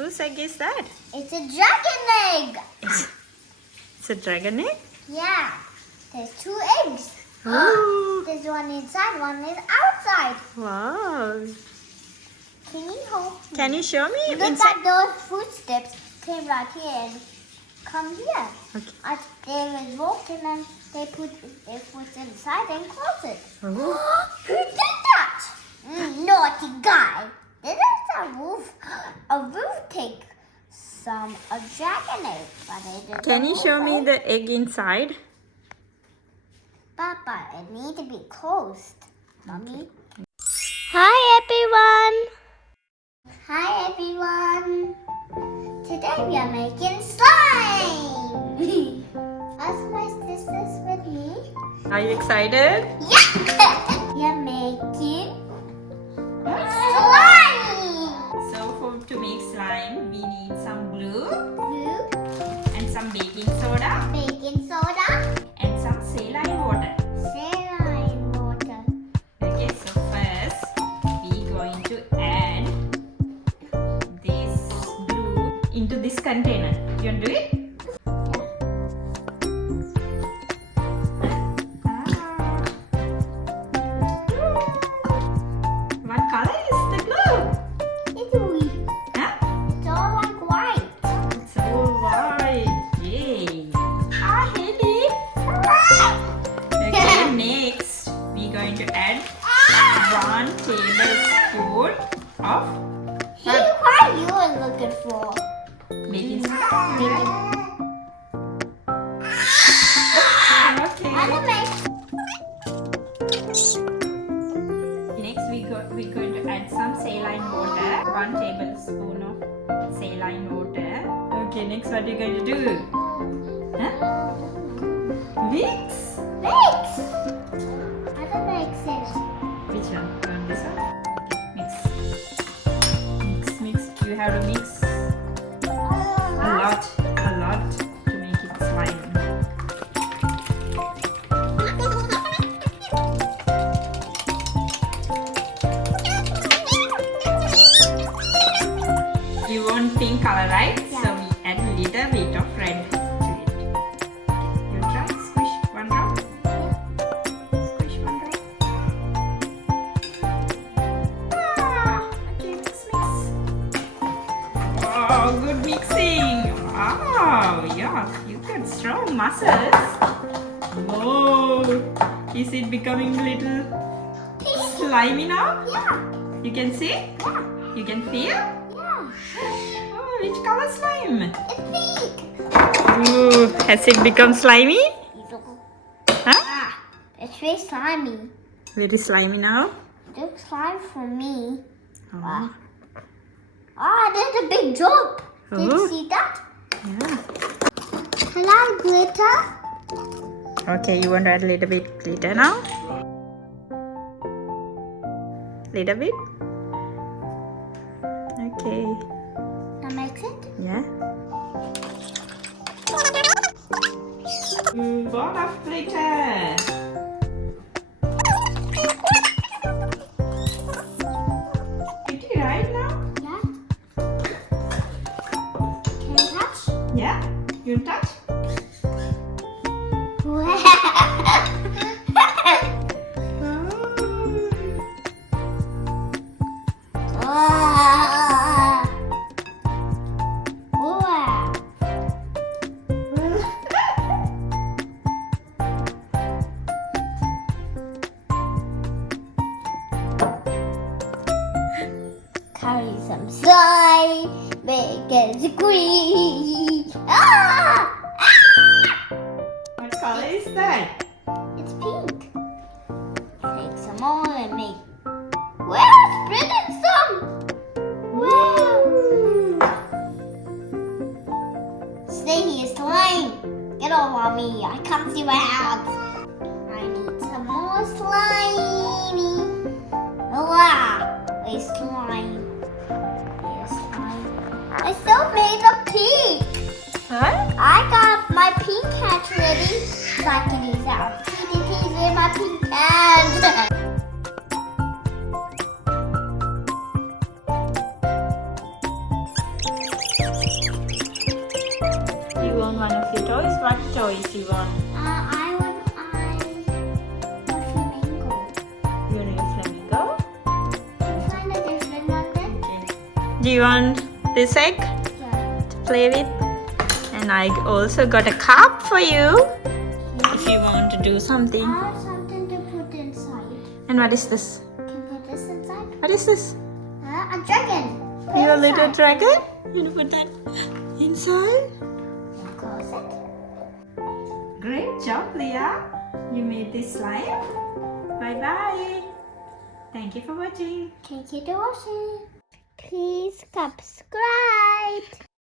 Whose egg is that? It's a dragon egg. It's a dragon egg? Yeah. There's 2 eggs. Ooh. There's one inside, one is outside. Wow. Can you hold me? Can you show me Look inside? at those footsteps came right here and come here. Okay. They was walking and they put their foot inside and close it. Oh. Who did that? Naughty guy. This is a wolf. A wolf take a dragon egg. But it is Can a you wolf show me egg. the egg inside? Papa, it needs to be closed. Mommy. Hi everyone. Hi everyone. Today we are making slime. Ask my sisters with me. Are you excited? Yeah. We are making slime. So to make slime, we need some glue Glue, and some baking soda baking soda, and some saline water. saline water. Okay, so first we're going to add this glue into this container. You want to do it? What color is the glue? It's weak. Huh? It's all like white. It's all white. Yay. Ah, Haley. Okay, next we're going to add 1 tablespoon of Hey, what are you looking for? baking soda. Okay. Next we're going to add some saline water. 1 tablespoon of saline water. Okay, next what are you going to do? Huh? Mix. Mix. I don't make sense. Which one? You want this one? Mix. Mix. You have to mix a lot to make it slimy. You want pink color, right? Yeah. So we add a little bit of red to it. You try? Squish 1 drop. Squish 1 drop. Okay, mix. Wow, good mixing. Wow, yeah, you got strong muscles. Whoa, is it becoming a little slimy now? Yeah. You can see? Yeah. You can feel? Yeah. Oh, which color slime? It's pink. Ooh, has it become slimy? Huh? It's very slimy. Very slimy now. It looks slime for me. Oh, There's a big drop. Did you Oh. see that? yeah. Can I glitter? Okay, you want to add a little bit glitter now? Little bit? Okay. That makes it? Yeah. Lot of glitter. Pretty right now? Yeah. Can you touch? Yeah. You want touch? Wow. Carry some slime, make it green. What color is that? It's pink. Take some more and make. Wow, spreading some. Wow. Stay here, slime. Get over me. I can't see my hands. I need some more slimy. Wow. Where's slime? Here's slime. I still made a pink. Huh? I got my pink hat ready so I can use that. These are my pink hands. one of your toys. What toys you want? I want a flamingo. You want a flamingo? Find a different one then. Okay. Do you want this egg Yeah. to play with? And I also got a cup for you if you want to do something. I have something to put inside. And what is this? Can put this inside? What is this? A dragon. Put it Your little inside. dragon? You want to put that inside? Close it. Great job, Leah. You made this slime. Bye-bye. Thank you for watching. Thank you for watching. Please subscribe.